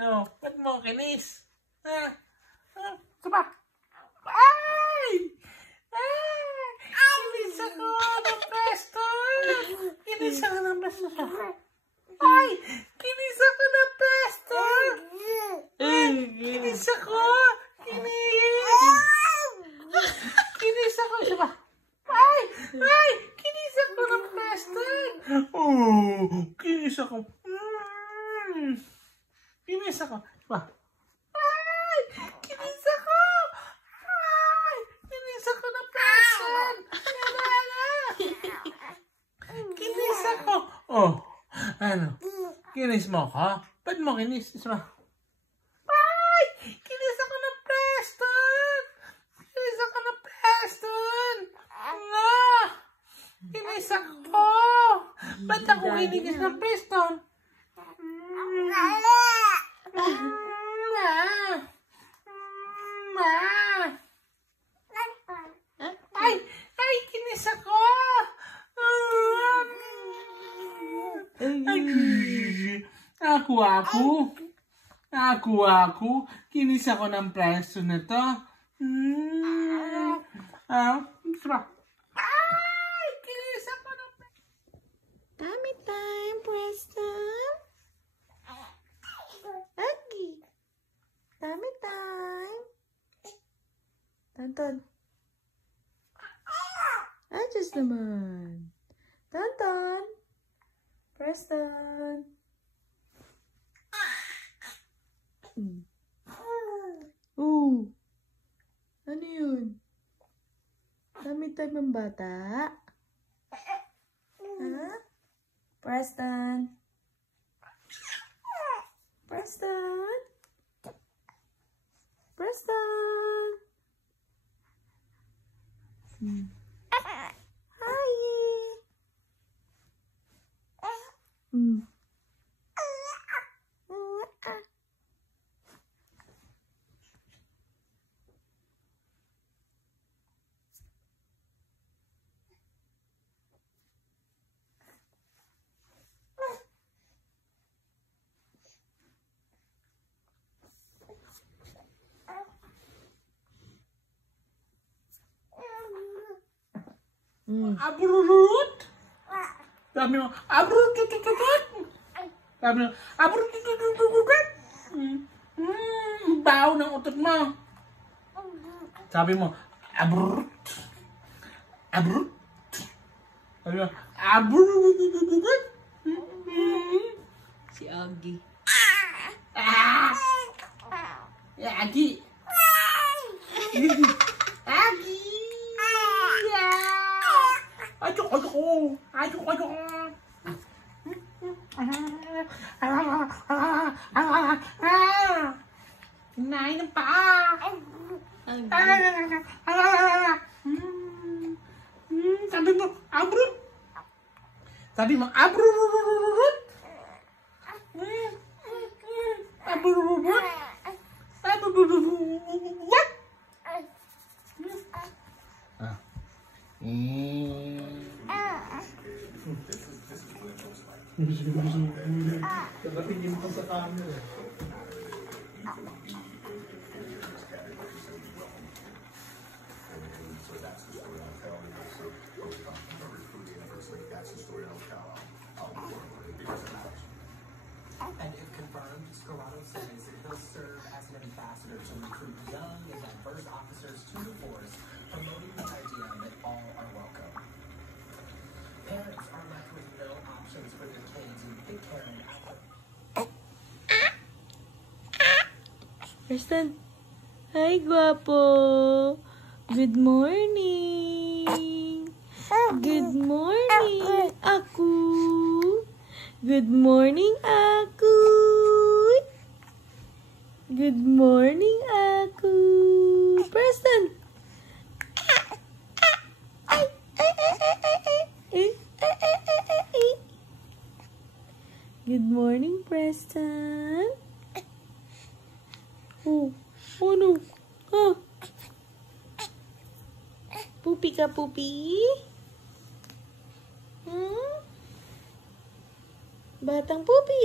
Oh, ba't mo kinis? Ha? Saba? Ay! Kinis ako ng pesto! Kinis ako ng pesto. Ay! Kinis ako ng pesto! Kinis ako! Kinis! Kinis ako! Saba? Ay! Ay! Kinis ako ng pesto! Oh! Kinis ako! Kinis ako! Saba? Ay! Kinis ako! Ay! Kinis ako ng pesto! Kinis ako! Oh! Ano? Kinis mo ako? Ba't mo kinis? Saba? Ay! Kinis ako ng Preston! Kinis ako ng Preston! Nga! Kinis ako! Ba't ako kinis ng Preston? Ay! Ay! Kinis ako! Ako. Kinis ako ng Preston na to. Ay! Kinis ako ng Preston. Tummy time, Preston. Aggie. Tummy time. Tonton. Adjust naman. Tonton. Preston. Ano yun? Tummy time ang bata? Ha? Preston. Preston. Preston. Hi. Abrut! Sabi mo, abrut! Sabi mo, abrut! Baho ng utot mo. Sabi mo, abrut! Abrut! Sabi mo, abrut! Si Aggie. Aggie! Aggie! Ayoko. Hinahin ng paa. Sabi mo, abrut. Sabi mo, abrut. Abrut. What? Nakatingin pa sa camera. And if confirmed, Scarrato says he'll serve as an ambassador to recruit young and diverse officers to the force, promoting the idea that all are welcome. Parents are left with no options for their kids and big caring output. Preston. Hi, guwapo. Good morning. Good morning, aku. Good morning, aku. Good morning, aku. Preston. Good morning, Preston. Oh, no. Oh. Pupi ka, Pupi? Batang Pupi.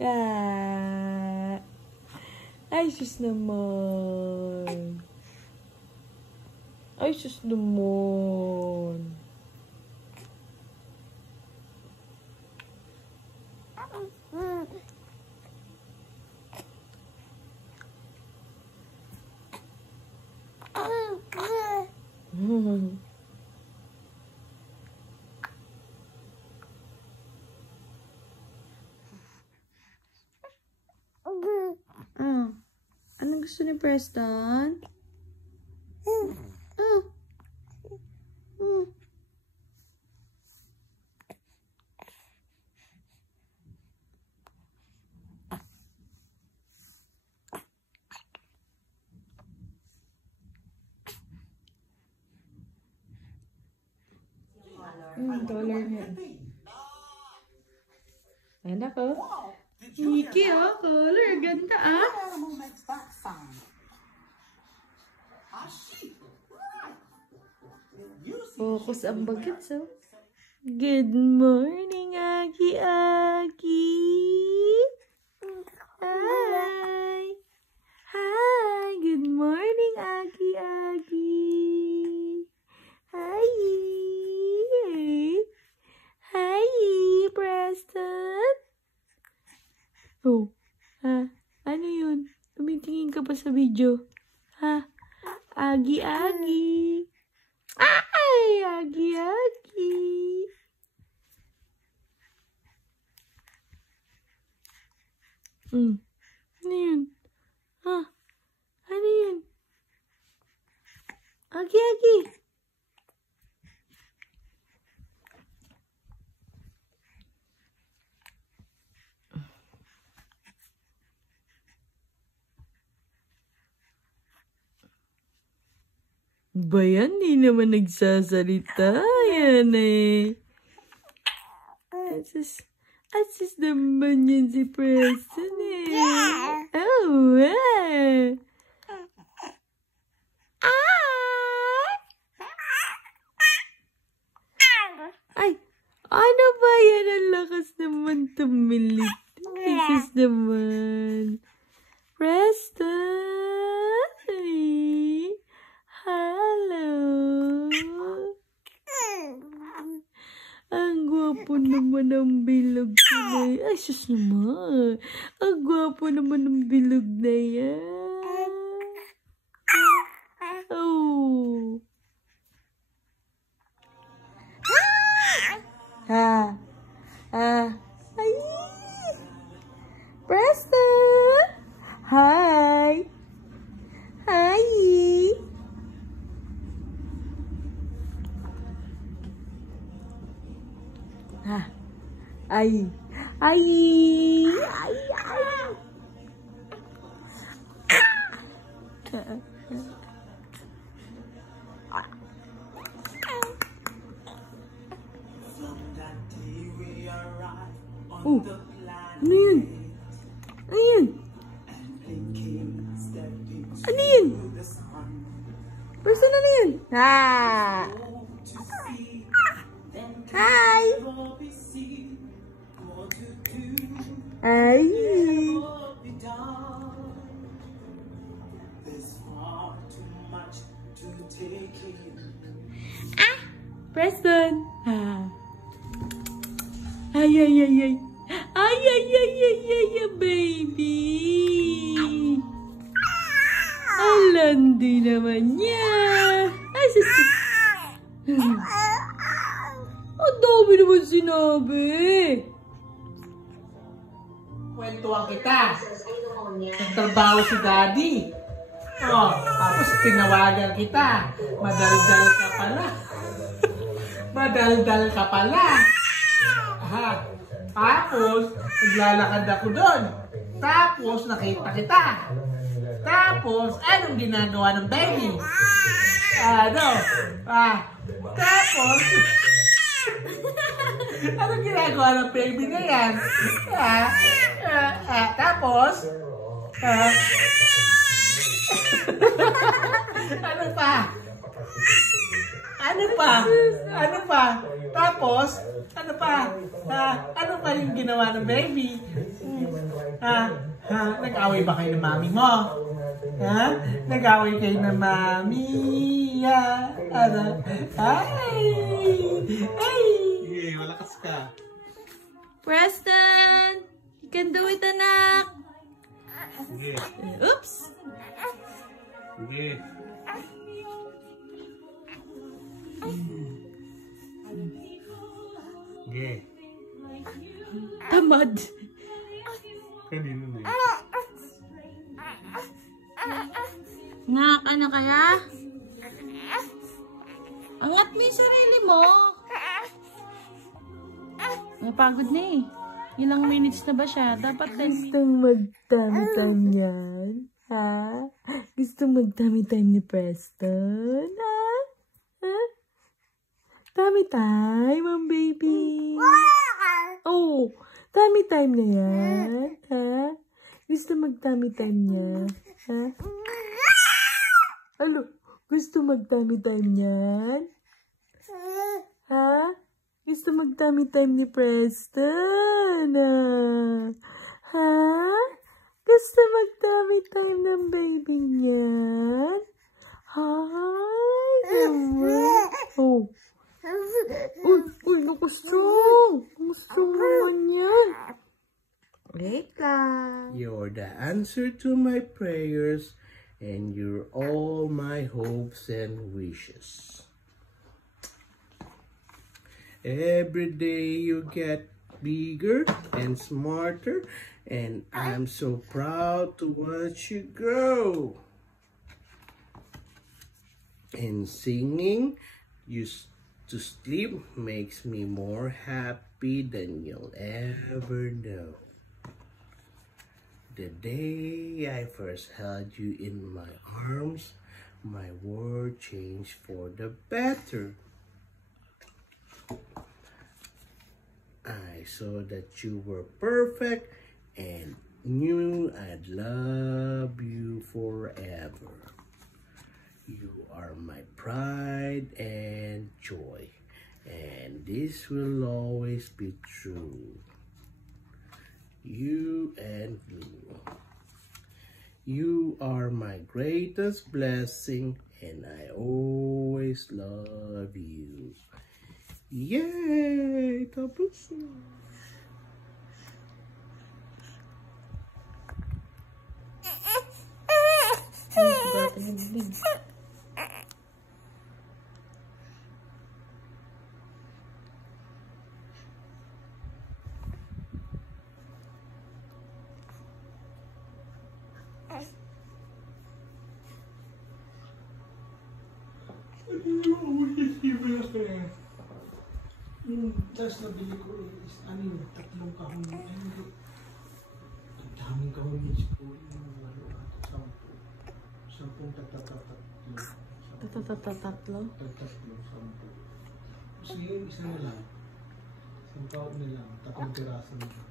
Ah. Ay, sus naman. Ay, sus naman. Anong gusto ni Preston? Color niya. Ayan ako. Mickey, oh. Color. Ganda, ah. Focus ang bagets, oh. Good morning, Aki-Aki. Hi. Hi. Good morning, Aki-Aki. Hi. Hi, Preston. Oh, ano yun? Tumitingin ka pa sa video. Ha? Agi-agi. Ay, agi-agi. Ano yun? Ano yun? Agi-agi. Ba yan? Di naman nagsasalita. Yan eh. Asus naman yan si Preston eh. Oh, Ay, ano ba yan? Ang lakas naman tumilit. Asus naman. Preston. Hello. Ang gwapo naman ang bilog na yan. Ay, sus naman. Ang gwapo naman ang bilog na yan. Oh. Ay. Preston. Hi. Hi. Ay. Oh, ano yun? Ano yun? Ano yun? Person, ano yun? Hi! Ay! Preston! Ay, baby! Alandi naman niya! Ay, ang dami naman sinabi! Kwentuhan kita. Nagtrabaho si Daddy. Oh, tapos tinawagan kita. Madaldal ka pala. Madaldal ka pala. Tapos, naglalakad ako doon. Tapos, nakita kita. Tapos, anong ginagawa ng baby? Tapos, anong ginagawa ng baby na yan? Tapos, ano pa? Tapos, ano pa yung ginawa ng baby? Ha? Nag-away ba kayo ng mami mo? Ha? Nag-away kayo ng mami? Ha? Ano? Ay! Ay! Sige, malakas ka. Preston! You can do it, anak! Sige. Oops! Sige. Sige. Tamad! Kanino na yun? Nga ka na kaya? Angat mo yung sarili mo. Napagod na eh. Ilang minutes na ba siya? Dapat 10 minutes. Gustong magtami-time yan? Ha? Gustong magtami-time ni Preston? Ha? Ha? Tami-time, ang baby. Oh, tami-time na yan? Ha? Gusto magtami-time niya? Ha? Alo, gusto magtami-time niyan? Ha? Gusto magtami-time ni Preston? Ha? Gusto magtami-time ng baby niyan? Hi! Oh. Uy, gusto mo naman yan. Wait lang. You're the answer to my prayers, and you're all my hopes and wishes. Every day you get bigger and smarter, and I'm so proud to watch you grow. And singing to sleep makes me more happy than you'll ever know. The day I first held you in my arms, my world changed for the better. I saw that you were perfect and knew I'd love you forever. You are my pride and joy, and this will always be true. You and Blue. You are my greatest blessing, and I always love you. Yay! Tapos na. Yung last na bili ko is ano yung 3 kahon. Ay, hindi. Ang daming kahon yung siguro yung 10. 10 tatlo. Tatlo? Tatlo, 10. Kasi yun, isa na lang. 10 kahon na lang. 3 piraso na lang.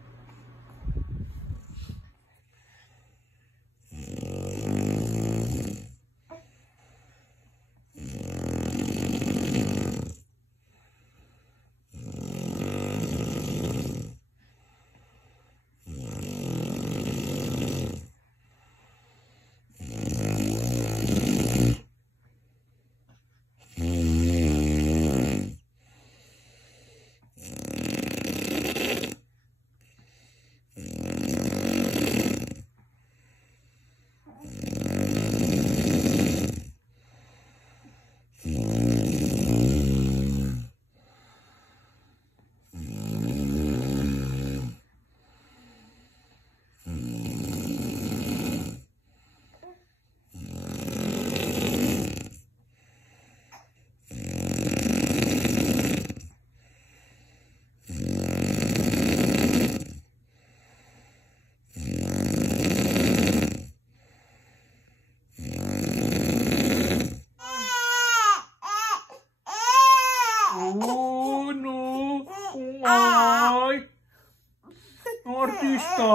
Artista.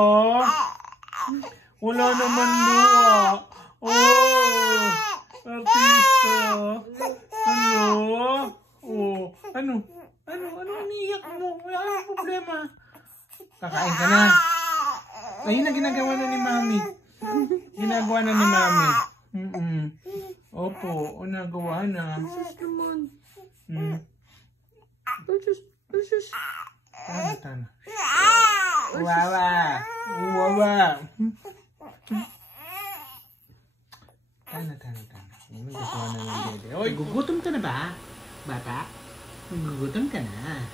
Wala naman luha. Oh, artista. Ano? Oh, ano? Ano iniyak mo? Wala kang problema. Kakain ka na. Ayun na ginagawa na ni Mami. Ginagawa na ni Mami. Opo, nagawa na. Sus naman. Sus. Tana. Wawa. Wawa. Tana. Nagawa na ng dede. Oy, gugutom ka na ba? Bata? Nagugutom ka na.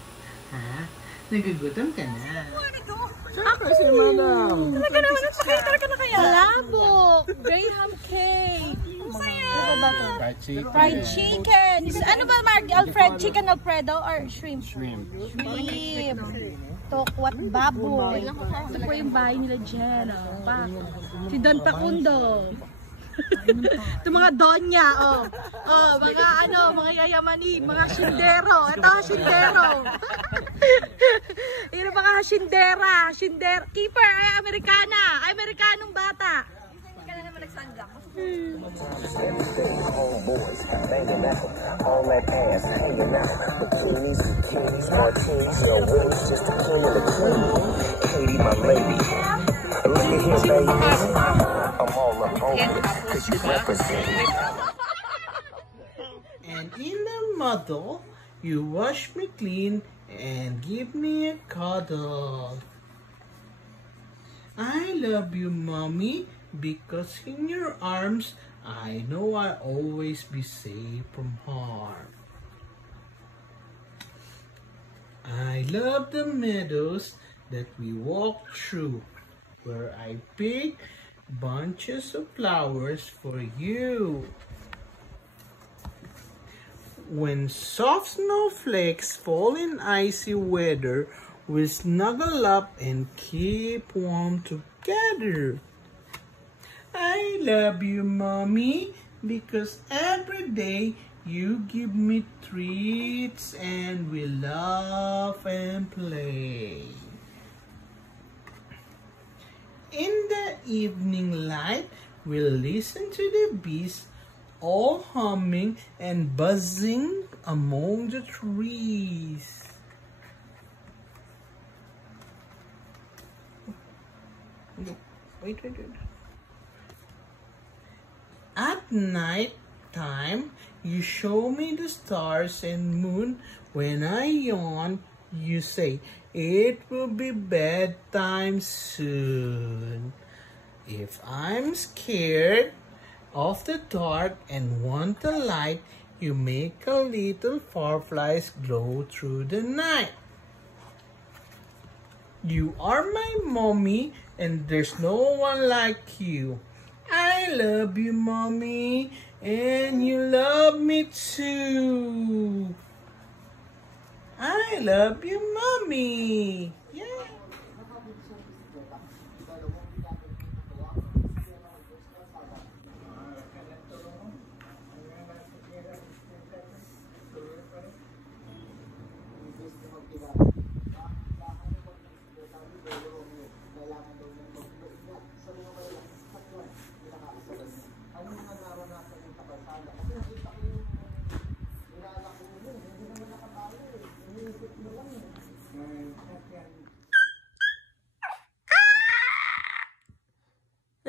Ha? Nagugutom ka na. Siyempre si Madam. Talaga naman, nagpakita ka na kaya? Palabok! Graham cake! Ano ba ito? Fried chicken! Ano ba, Mark? Chicken Alfredo or shrimp? Shrimp. Tokwat baboy. Ito po yung bahay nila Jen. Si Don Pacundo. Ito mga donya, mga yayamanin, mga shindero. Ito, shindero. Ito mga shindera, keeper, Amerikanong bata. Hindi ka na naman nagsanggap. Homeboys, banging out, all that ass, hanging out, bikinis, martinis, no wings, just a king of the queen. Katie, my lady, look at here, baby. I'm all up on it, cause you represent me. And in the muddle, you wash me clean and give me a cuddle. I love you, Mommy, because in your arms, I know I'll always be safe from harm. I love the meadows that we walk through, where I pick bunches of flowers for you. When soft snowflakes fall in icy weather, we'll snuggle up and keep warm together. I love you, Mommy, because every day you give me treats and we laugh and play. In the evening light, we'll listen to the bees all humming and buzzing among the trees. Wait. At night time, you show me the stars and moon. When I yawn, you say, it will be bedtime soon. If I'm scared of the dark and want the light, you make a little fireflies glow through the night. You are my mommy, and there's no one like you. I love you, Mommy, and you love me too. I love you, Mommy. Yeah.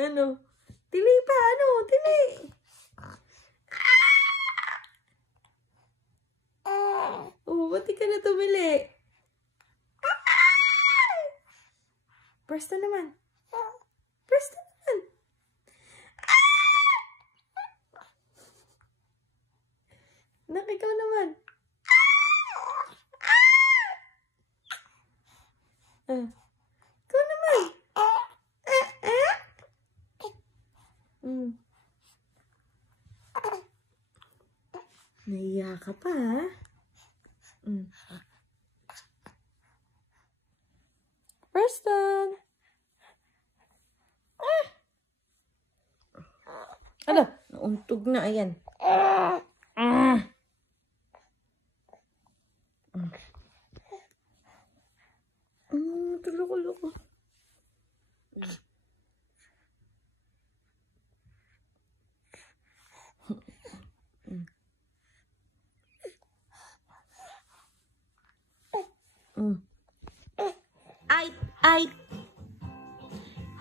Ano? Tili pa, ano? Tili! Oh, ba't di ka na tumili? Presto naman. Presto naman. Nak, ikaw naman. Ikaw naman. Naiya ka pa, ha? Preston! Ano? Nauntog na, ayan. Tuloko-loko.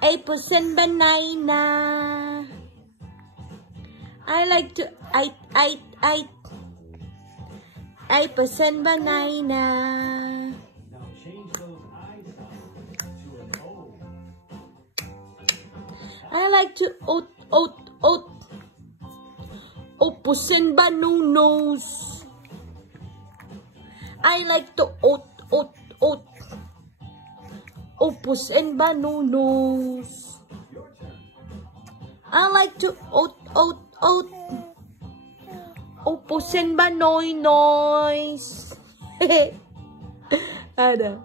Apples and banana. I like to eat apples and banana. I like to oat apples and bananas. I like to oat apples and bananas. I like to oat apples and bananas. Ada.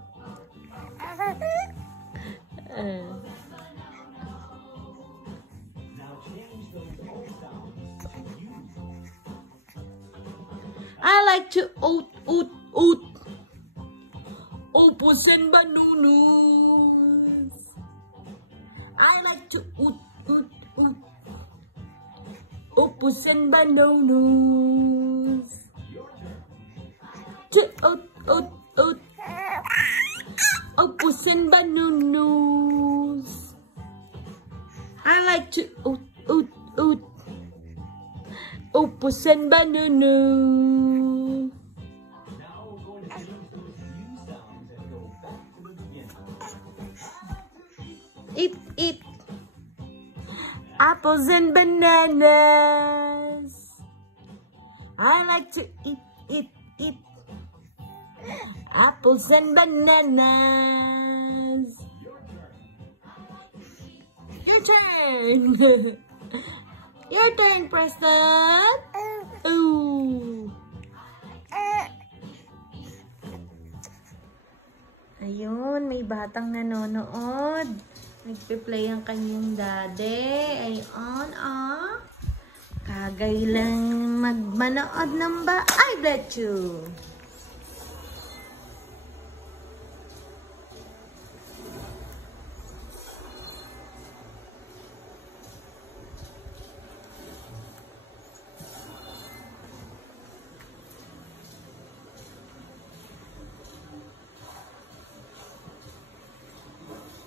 I like to oat apples and bananas. I like to oat apples and bananas. To oat apples and bananas. I like to oat apples and bananas. Eat apples and bananas. I like to eat apples and bananas. Your turn. Your turn, Preston. Ooh. Ayun, may batang nanonood. Nagpe-play ang kanyang daddy. Ayun, kagay lang magmanood ng ba? I bet you.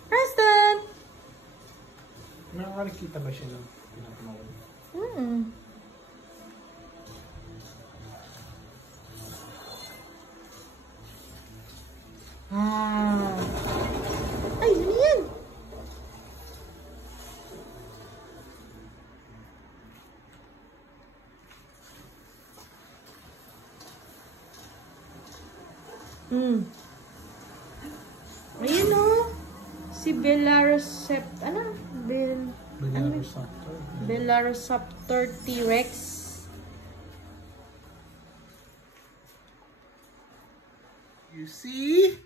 Preston! Nakakita ba siya ng pinapanood? Ay, ano yan? Ayan o. Si Belarosopter T-Rex. You see?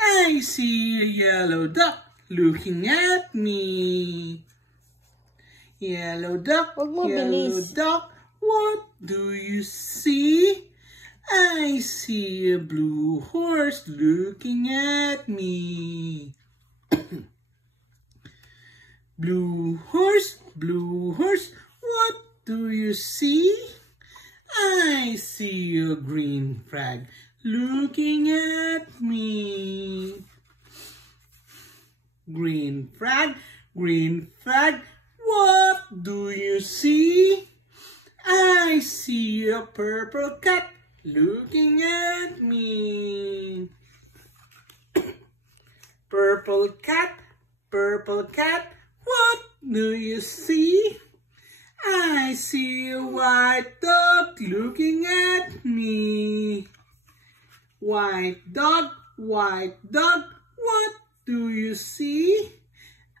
I see a yellow duck looking at me. Yellow duck, yellow duck, what do you see? I see a blue horse looking at me. Blue horse, what do you see? I see a green frog looking at me. Green frog, what do you see? I see a purple cat looking at me. Purple cat, what do you see? I see a white dog looking at me. White dog, what do you see?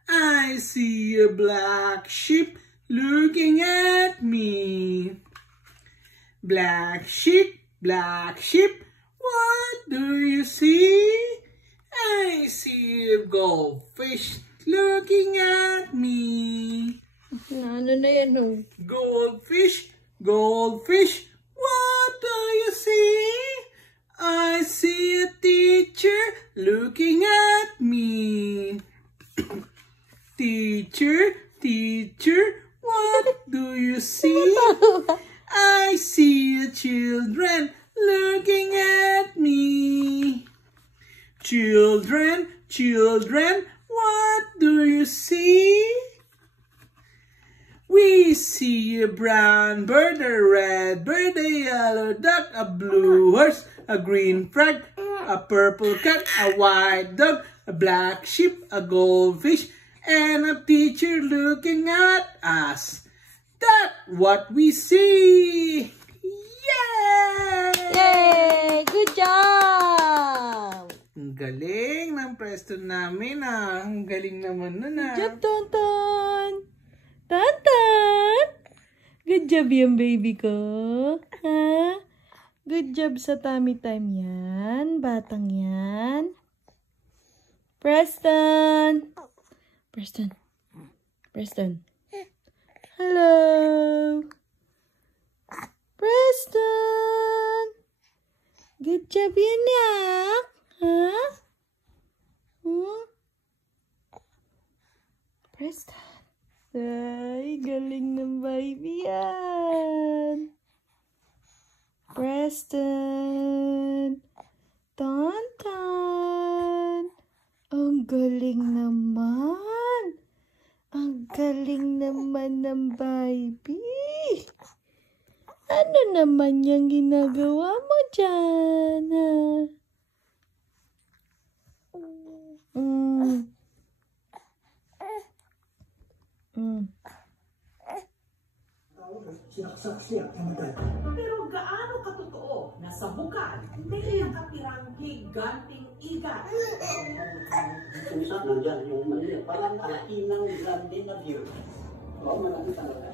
I see a black sheep looking at me. Black sheep, what do you see? I see a goldfish looking at me. Ano na yan o? Goldfish, what do you see? I see a teacher looking at me. Teacher, what do you see? I see children looking at me. Children, What do you see? We see a brown bird, a red bird, a yellow duck, a blue horse, a green frog, a purple cat, a white dog, a black sheep, a goldfish, and a teacher looking at us. That's what we see! Yay! Yay! Good job! Ang galing ng Preston namin ah. Ang galing naman nun ah. Good job, Tonton! Tonton! Good job yung baby ko. Ha? Good job sa tummy time yan. Batang yan. Preston! Preston. Preston. Hello! Preston! Good job yan, Yak. Ha? Preston. Ay, galing ng baby yan. Preston. Tonton. Ang galing naman. Ang galing naman ng baby. Ano naman yung ginagawa mo dyan, ha? Pero gaano katotoo na sa bukal may nakatirang higanting igat? Kung saan nandiyan yung mali, parang alakinang grande na view. Malaki talaga.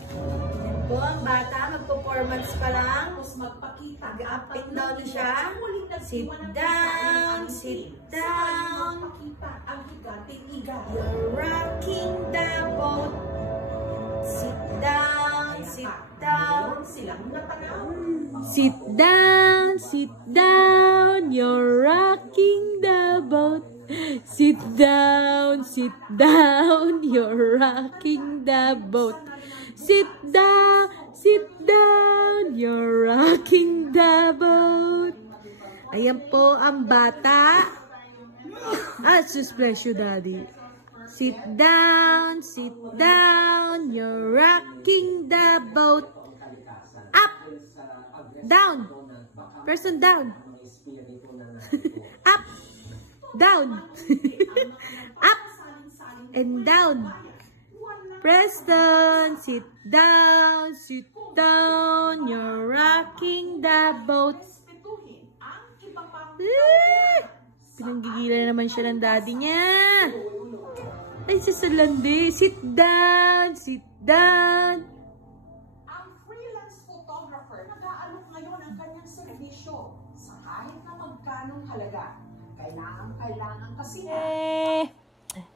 Po, ang bata, mag-performance pa lang. Tapos magpakita. Up and down na siya. Sit down, sit down. Magpakita ang higanting igat. You're rocking the boat. Sit down, sit down. Silang natanaw. Sit down, you're rocking the boat. Sit down, you're rocking the boat. Sit down, you're rocking the boat. Ayan po ang bata. Just bless you, Daddy. Sit down, you're rocking the boat. Up, down, person down. Up, down, up, and down. Preston, sit down, you're rocking the boat. Pinanggigilan naman siya ng daddy niya. Ay, sasalandi. Sit down, Ang freelance photographer nag-aalok ngayon ang kanyang serbisyo sa kahit na magkanong halaga. Kailangan kasi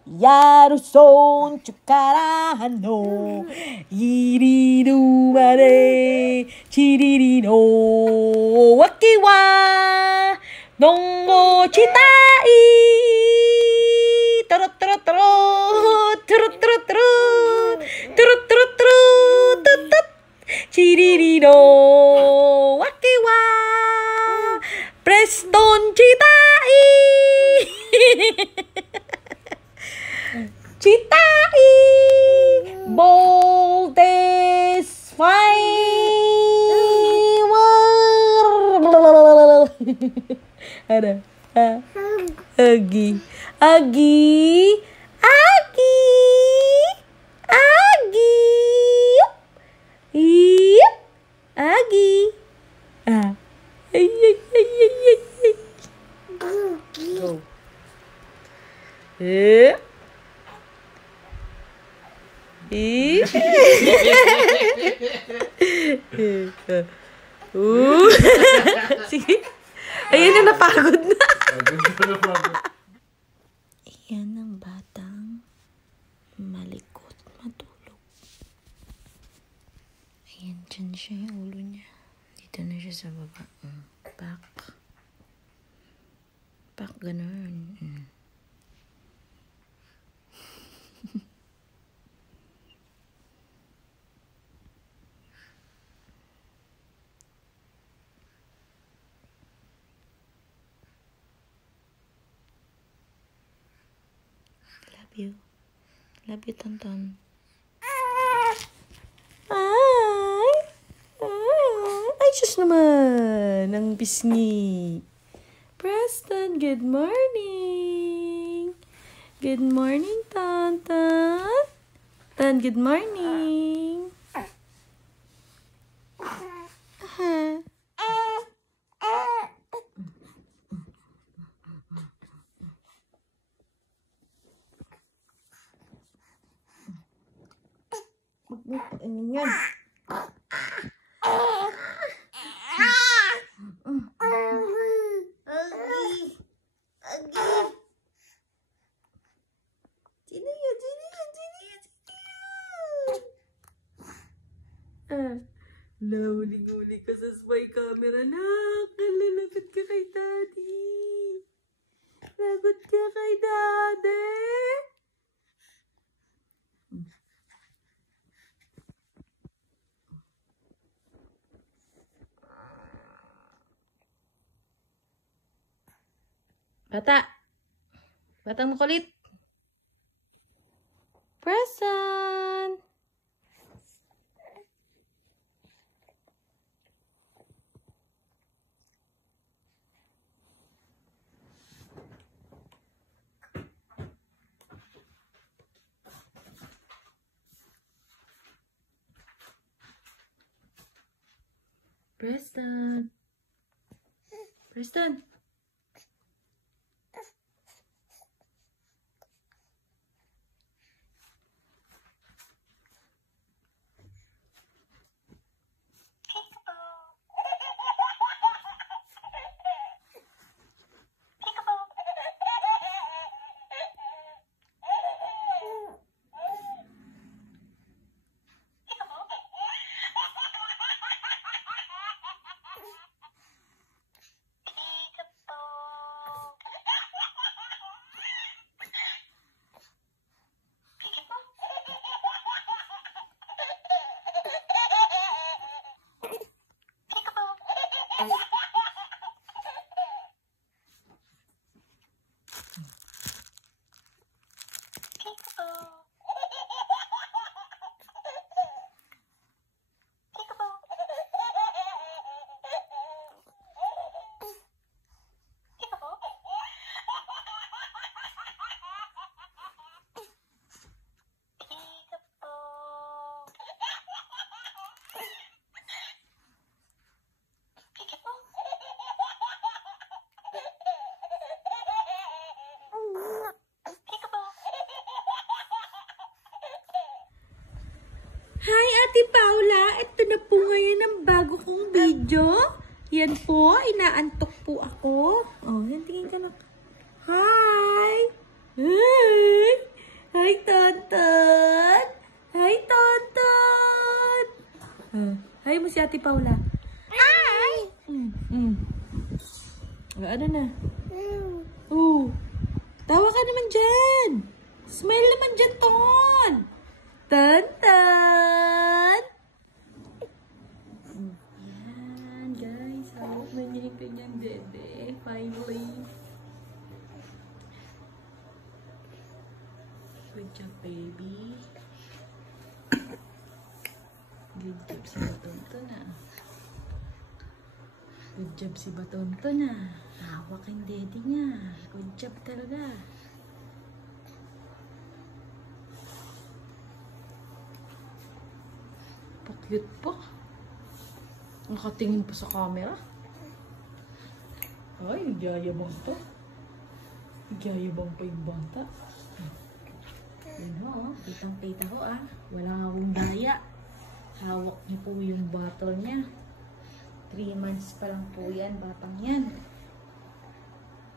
Yaruson chukarahano iriru mare chiririno wakiwa nongo chitai tro tro tro tro tro tro tro tro tro tut chiririno wakiwa Preston chitai Chitai Boltes Firework Ada Agi Agi Agi Agi Yep Agi Ah ay ay ay ay ay Go Sige. Ayun na, napagod na. Iyan ang batang malikot, matulog. Ayan, dyan siya yung ulo niya. Dito na siya sa baba. Back. Back, ganun. Love you. Love you, Tonton. Ay! Ay, Diyos naman! Ang pisngi. Preston, good morning! Good morning, Tonton. Ton, good morning. Yan. Nahuling-huli ka sa spy camera, nak. Nalalapit ka kay daddy. Lagot ka kay daddy. Bata. Batang makulit. Present. Preston. Preston. Hi, Ate Paula! Ito na po ngayon ang bago kong video. Yan po, inaantok po ako. Oh, yan, tingin ka na. Hi! Hi! Hi, Tonton! Hi, Tonton! Hi mo si Ate Paula. Hi! Ano na? Tawa ka naman dyan. Smile naman dyan, Ton! Tonton! Yan, guys. Hawak na niya yung kanyang dede. Finally. Good job, baby. Good job si Batonton, ah. Good job si Batonton, ah. Hawak yung dede niya. Good job talaga. Cute pa. Nakatingin pa sa camera. Ay, nagyayabang to. Nagyayabang pa yung bata. Yan ho, kitang-kita ho ah. Wala akong daya. Hawak niyo po yung bottle niya. 3 months pa lang po yan, batang yan.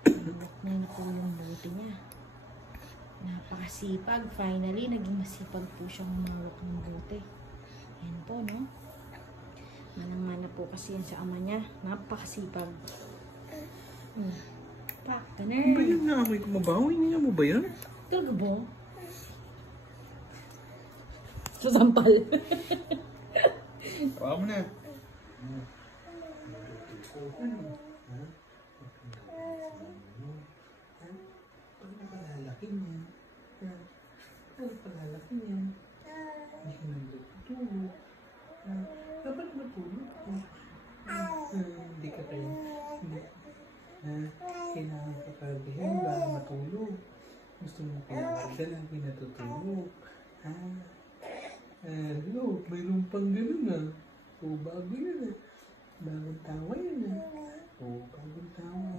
Hawak niya na po yung buti niya. Napakasipag. Finally, naging masipag po siyang humawak ng buti. Yan po, no? Manang-mana po kasi yan sa ama niya. Napakasipag. Pak, taner. Ano ba yun na amoy kumabaho? Hindi mo ba yun? Talaga ba? Sasampal. Pawa mo na. Pag napalalaki niya, matulog. Dapat matulog. Hindi ka kayo. Kailangan ka kagayan ba matulog? Gusto mo kailangan ka lang pinatutulog. Hello, mayroon pang ganun bago yun Bagong tawa yun bagong tawa.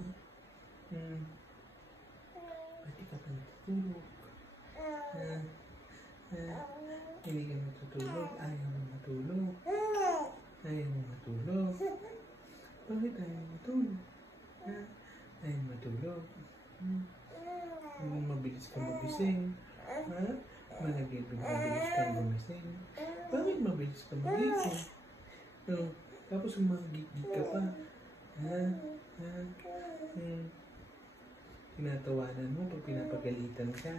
Pati ka pa natutulog. Hindi ka matutulog. Ayaw mo matulog. Ayaw mo matulog. Bakit ayaw mo matulog? Ayaw mo matulog. Mabilis ka magising. Mabilis ka magising. Bakit mabilis ka magising? Tapos umagigig ka pa. Tinatawanan mo pag pinapagalitan ka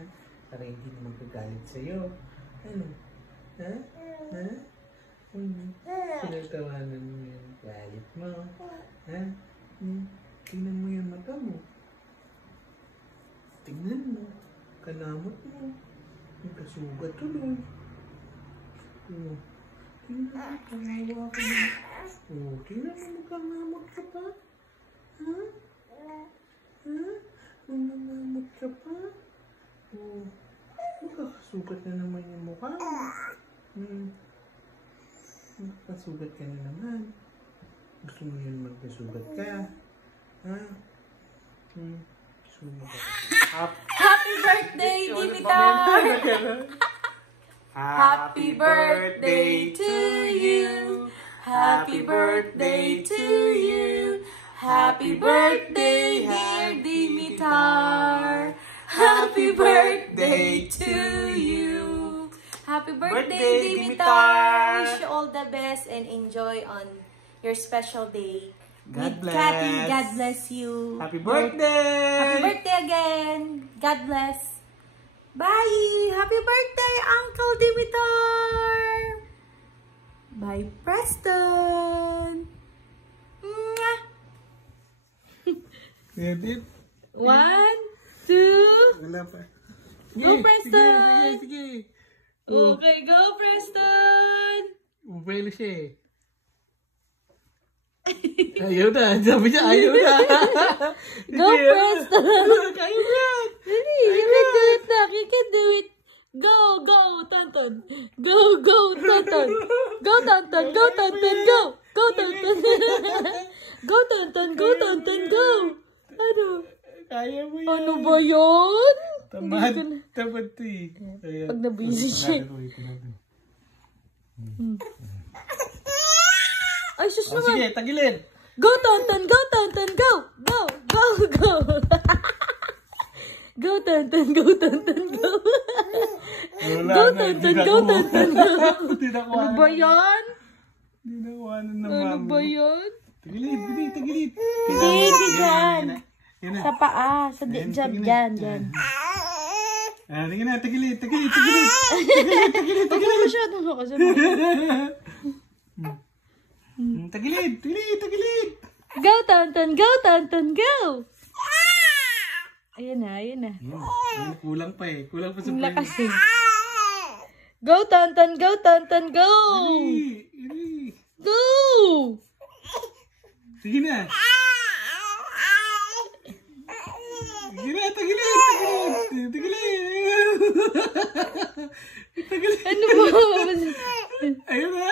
para hindi na magagalit sa'yo. Tinatawanan mo yung galit mo. Tingnan mo yung mata mo. Tingnan mo. Kanamot mo. Yung kasugat tuloy. Tingnan mo, kanawa ka na. Tingnan mo, magkanamot ka pa. Nangangamot ka pa? Magkakasugat na naman yung mukha mo. Magkakasugat ka na naman. Gusto mo yun magkasugat ka? Gusto mo ka? Happy birthday, Dimitar! Happy birthday to you! Happy birthday to you! Happy birthday, dear Dimitar! Happy birthday to you! Happy birthday, Dimitar! Wish you all the best and enjoy on your special day. God bless. Kathy, God bless you. Happy birthday! Happy birthday again. God bless. Bye! Happy birthday, Uncle Dimitar! Bye, Preston! Mwah! Edit. 1, 2, Wala pa. Go, Preston! Sige. Okay, go, Preston! Ubelo siya Ayaw na. Sabi niya, ayaw na. Go, Preston! Kaya mo yan. Really, you can do it, Nak. You can do it. Go, go, Tonton. Go, go, Tonton. Go, Tonton. Go, Tonton. Go. Go, Tonton. Go, Tonton. Go, Tonton. Go. Ano? Kaya mo yan. Ano ba yun? Tamad to Pag na-busy siya. Ay, sus naman. Sige, tagilid. Go, Tonton. Go, Tonton. Go. Go, go, go. Go, Tonton. Go, Tonton. Go. Go, Tonton. Go, Tonton. Go. Ano ba yan? Dinakuhanan na Ano mamo. ba yan? Tagilid, tagilid. Hindi dyan. Sa paa. Sa jab. Dyan, dyan. Tingnan na, tagilid. Huwag mo masyadong nakasama. Tagilid. Go, Tonton. Go, Tonton. Go. Ayan na, ayan na. Kulang pa Kulang pa sa Ang lakas eh. Go, Tonton. Go, Tonton. Go. Go. Sige na. Tagilid. Ano ba? Ayun na.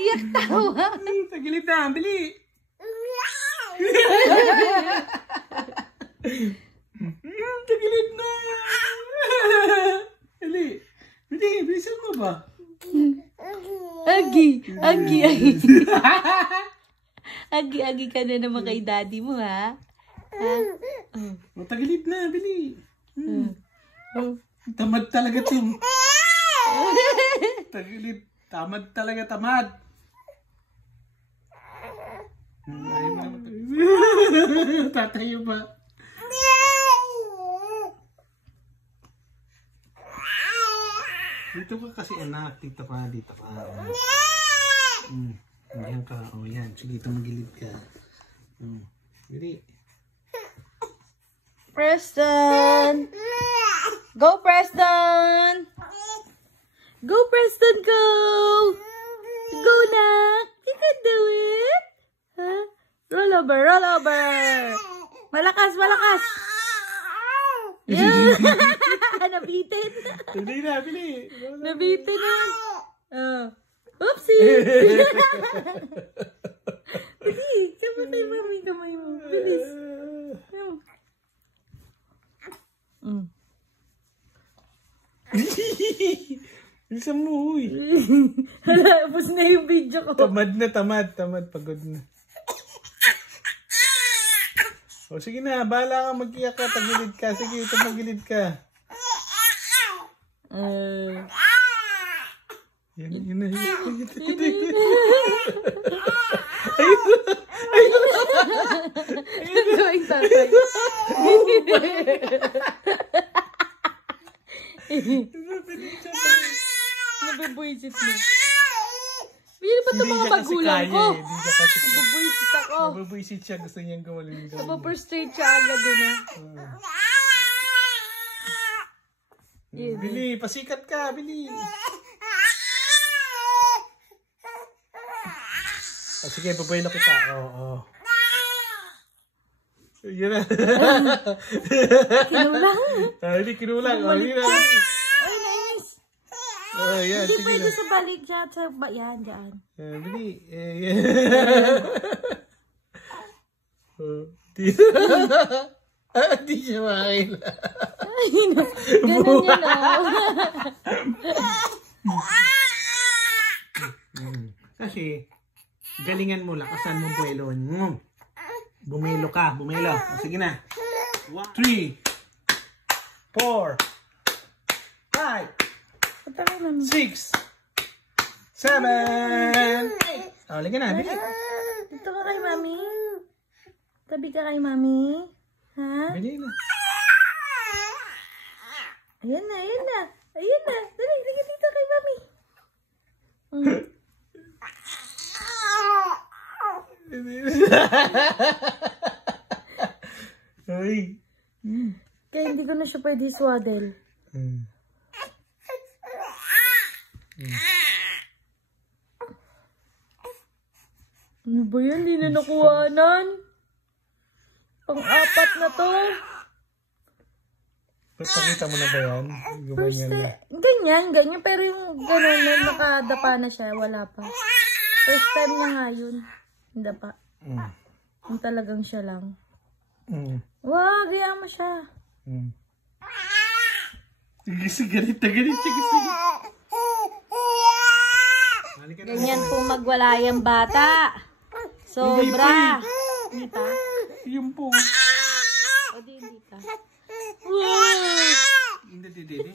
Iyak tawa. Tagilid na, bili. Tagilid na. Bili, bilisan mo ba? Agi. Agi ka na naman kay daddy mo, ha? Tagilid na, bili. Tamad talaga to. Tagilid. Tamad talaga, tamad. Tatayo ba? Dito ka kasi anak. Dito ka. Yan ka. O yan. Sige, tumagilid ka. Bili. Preston! Go, Preston! Go, Preston, go! Go na! You can do it! Huh? Roll over, roll over! Malakas, malakas! Yeah! Nabitin! Hindi na, bili! Nabitin na! Oopsie! Bili! Kamay mami, kamay mo. Bilis! Bilisan mo, uy. Hala, upos na yung video ko. Tamad. Pagod na. O, sige na. Bahala ka mag-iyak ka. Tagilid ka. Sige, tumagilid ka. Yun na. Gawing tatay. Nabubuisit mo. Bili pa ito mga magulang ko. Nabubuisit ako. Nabubuisit siya. Gusto niyang gumaling daw. Nabubuisit siya agad din ah. Bili, pasikat ka. Bili. Sige, babaylo kita. Oo. Yan na. Kinulang. Hindi, kinulang. Ay, nainis. Yan, Hindi sige pwede na. sa balik dyan. Yan, dyan. Bili. Hindi siya makain. Ganun yan Kasi, galingan mo, lakasan mo buwelo. Bumelo ka, bumelo. Sige na. 3, 4, 5, 6, 7, 8. O, liga na, bili. Dito ka kay mami. Tabi ka kay mami. Ha? Bili na. Ayan na, ayan na. Ayan na. Dali, liga dito kay mami. Ay. Kaya hindi ko na siya pwede swaddle. Ano ba yan? Hindi na nakuhanan. Pang-apat na to. Nakita mo na ba yan? Gumanyan na. Ganyan. Pero yung gano'n na nakadapa na siya, wala pa. First time na nga yun. Hindi pa. Yung talagang siya lang. Wow, gaya mo siya. Galit siya. Ganyan po magwala yung bata. Sobra. Hindi pa? Yung po. O di, hindi pa. Wow! Hindi.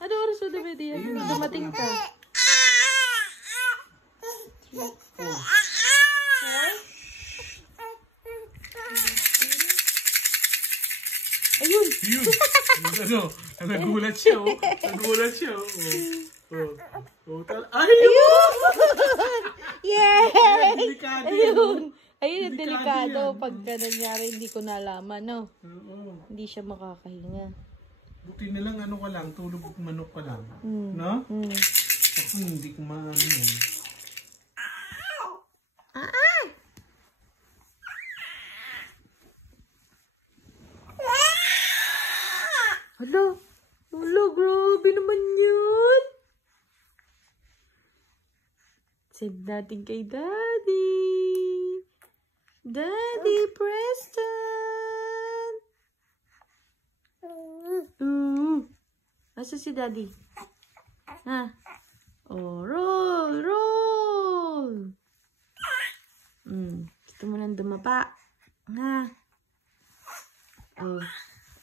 Ano oras mo dumidi yan? Dumating ka. Ayun! Nagulat siya. Ay! Yay! Delikado. Ayun, delikado. yan. Pag nangyari, hindi ko nalaman, no? Hindi siya makakahinga. Buti na lang, tulog manok ka lang. No? Ako hindi ko maano yun. Hala, grabe naman yun. Send natin kay Daddy. Daddy Preston. Asa si Daddy? Ha? Oh, roll. Gusto mo nang dumapa. Ha?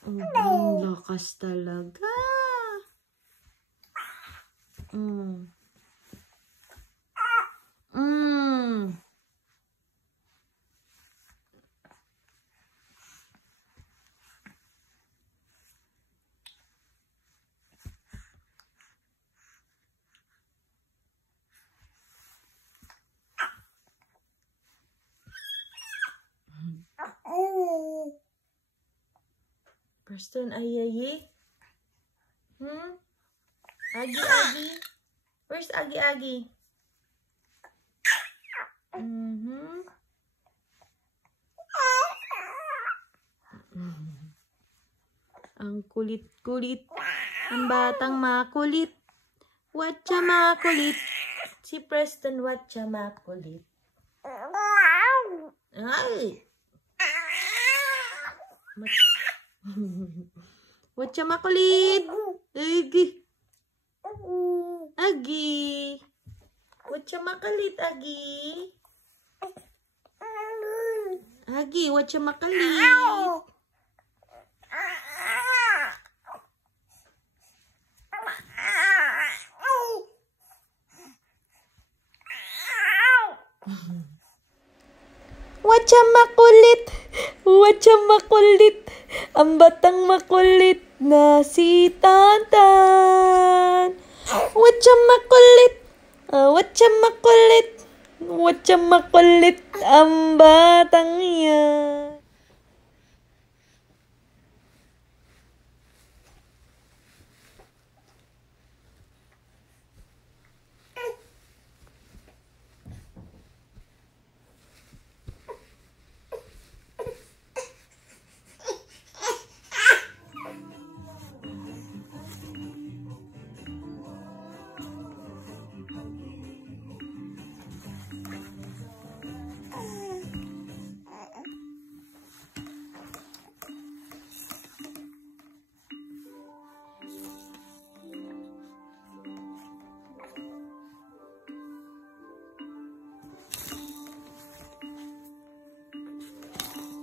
Ang lakas talaga. Preston, Ayayi? Agi? Where's Agi? Ang kulit-kulit. Ang batang makulit. Watcha makulit. Si Preston, watcha makulit. Ay! Watcha makulit. Agi. Watcha makulit, Agi. Agi, watcha makulit. Watcha makulit, watcha makulit, ang batang makulit na si Tantan. Watcha makulit, watcha makulit, watcha makulit, ang batang yan.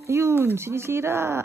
Ayun, sinisira.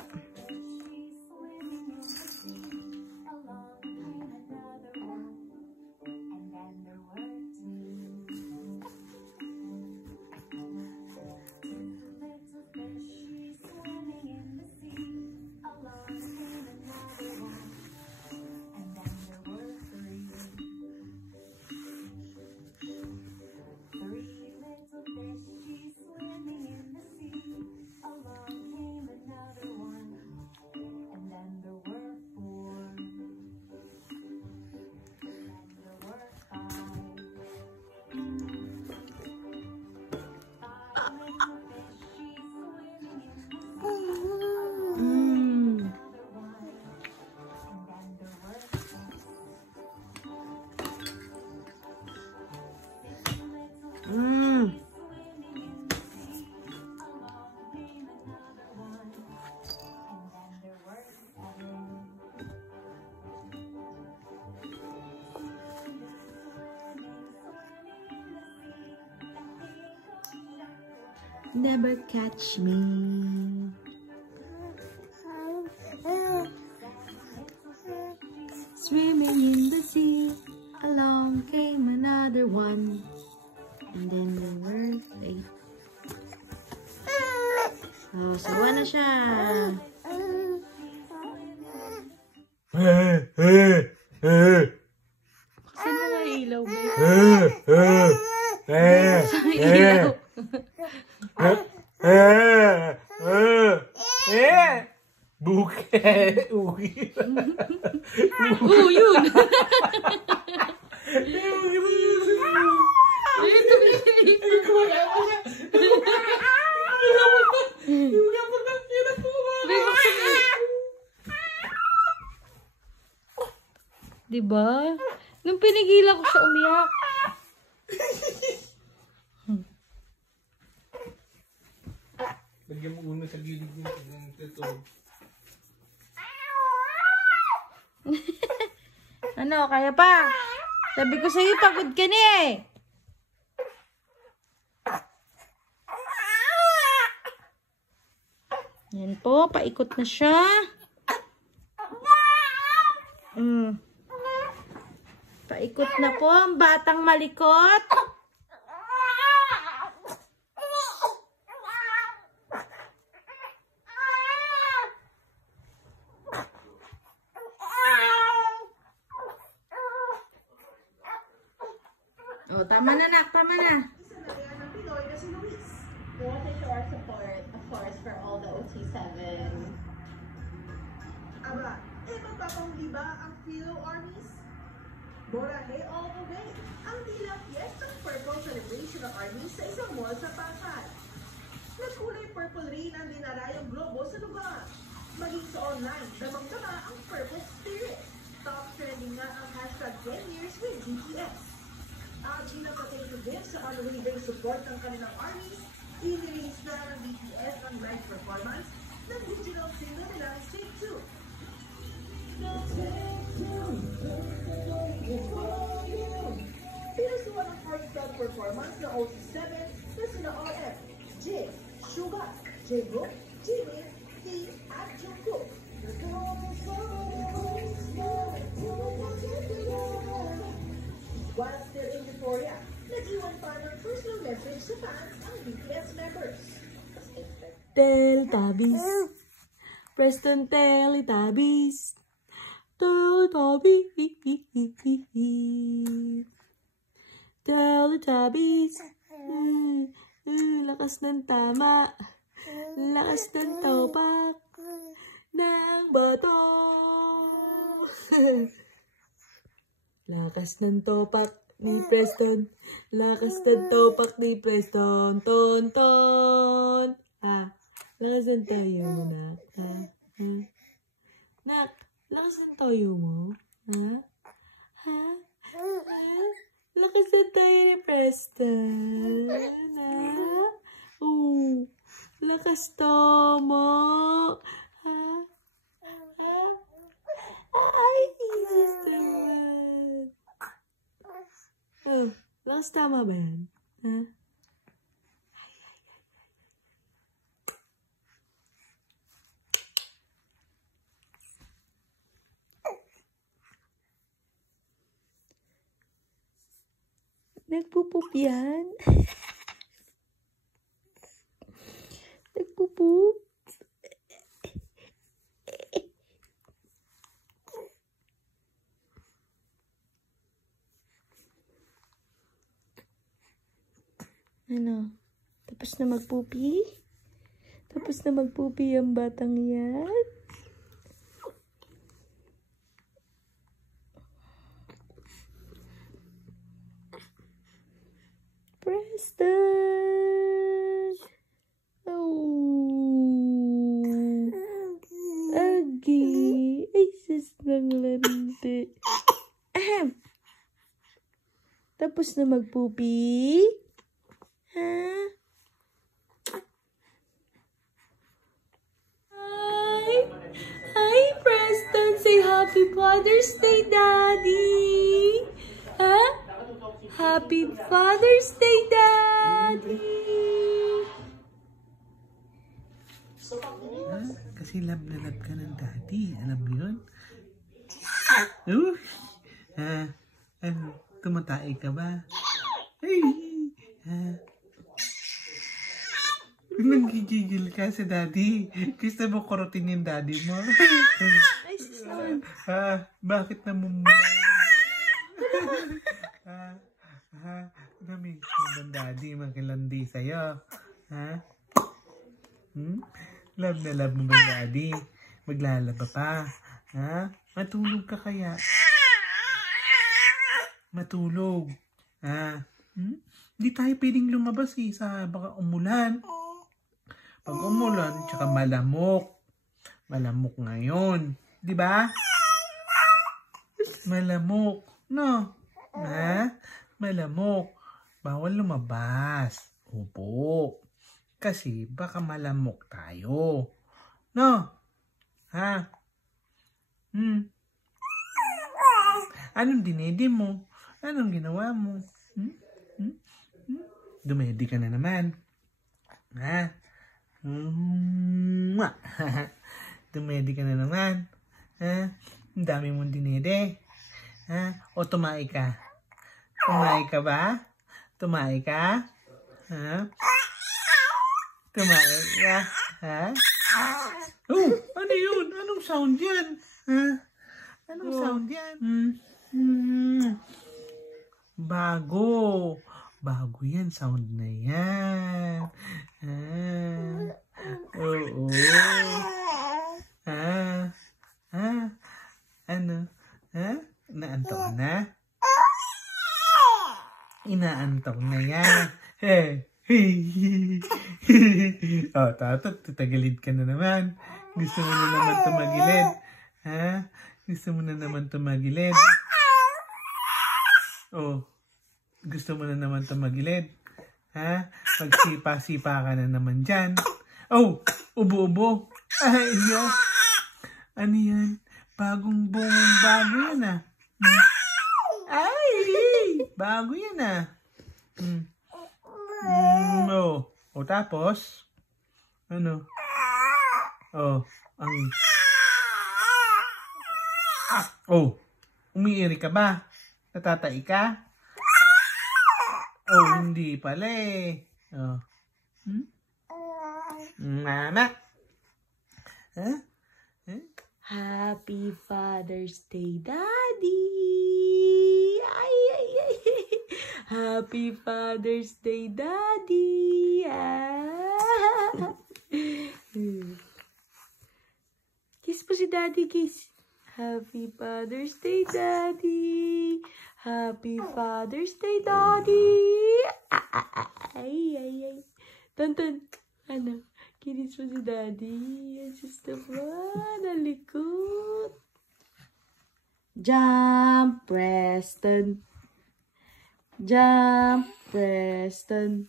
Never catch me. Swimming in the sea, along came another one, and then there were 8. Oh, sawa na siya. Saan mo nga ilaw, babe? Saan mo ilaw? Buke. Uwi. Yun. Diba? Nung pinigilan ko siya umiyak. Lagyan mo uno sa gilid ng tetong. Ano, kaya pa? Sabi ko sa'yo, pagod ka na eh. Yan po, paikot na siya. Paikot na po ang batang malikot. Oh, tama na, nak. Tama na. We want to show our support, of course, for all the OT7 Aba, magpapahuli ba ang Philo Armies? Borahe all the way. Ang tila Fiestang Purple Celebration ng Armies sa isang mall sa Pasay. Nagkulay purple rin ang dinarayong globo sa lugar. Maging sa online, damang-dama ang purple spirit. Top trending nga ang hashtag 10 years with BTS. At inapatay din sa unwavering support ng kanilang armies, i-release na ng BTS ang live performance ng digital single nila Take 2. Pinusuan ang heartfelt performance ng OT7 na sina RF, J, Suga, J-Hope, Jimin, T, at Jungkook. While still in Euphoria, nag-iwan pa ng personal message sa fans ang BTS members. Teletubbies. Preston Teletubbies. Teletubbies. Teletubbies. Lakas ng tama. Lakas ng topak. Ng bato. Lakas ng topak ni Preston. Lakas ng topak ni Preston. Ton, ton. Lakas ng tayo mo, nak. Nak, lakas ng tayo mo. Lakas ng tayo ni Preston. Lakas to mo. Ay, sister. Lakas tama ba yan? Nagpupup yan. Nagpupup. Ano? Tapos na magpupi? Tapos na magpupi ang batang yan? Preston! Agi! Ay, sis ng landi. Ahem! Tapos na magpupi? Hi, Preston! Say Happy Father's Day, Daddy! Happy Father's Day, Daddy! Kasi love na love ka ng daddy. Alam mo yun? Tumatae ka ba? Ay! Nanggigigil ka sa daddy. Gusto mo kurutin yung daddy mo? Ay, sis naman. Bakit namumula? Namig naman daddy, makilandi sa'yo. Love na love mo ba daddy? Maglalaba pa? Matulog ka kaya? Matulog. Hindi tayo pwedeng lumabas sa baka umulan. Pag umulan, tsaka malamok. Malamok ngayon. Di ba? Malamok. No? Malamok. Bawal lumabas. Opo. Kasi baka malamok tayo. No? Anong dinede mo? Anong ginawa mo? Dumedi ka na naman. Dumedi ka na naman. Ang dami mong dinede. O tumae ka? Tumae ka ba? Tumae ka? Tumae ka? Ano yun? Anong sound yan? Anong sound yan? Bago. Bago yan. Sound na yan. Oo. Ha? Ano? Ha? Inaantok na? Inaantok na yan. Oh, tatot, tatagilid ka na naman. Gusto mo na naman tumagilid. Ha? Gusto mo na naman tumagilid. Oh, gusto mo na naman tumagilid. Ha? Pagsipa-sipa ka na naman dyan. Oh, ubo-ubo. Ay, yeah. Ano yan? Bagong bungong bago yan ah. Ay, bago yan ah. Oh. O tapos, ano? Oh, umiiri ka ba? Natatai ka? Oh, hindi pala eh. Oh. Mama? Huh? Happy Father's Day, Daddy! Ay, ay, ay. Happy Father's Day, Daddy! Ah. Kiss po si Daddy, kiss. Happy Father's Day, Daddy! Happy Father's Day, Daddy! Ay, ay, ay. Tonton, ano? Kinis mo si Daddy. Yan sis naman. Nalikot. Jump, Preston. Jump, Preston.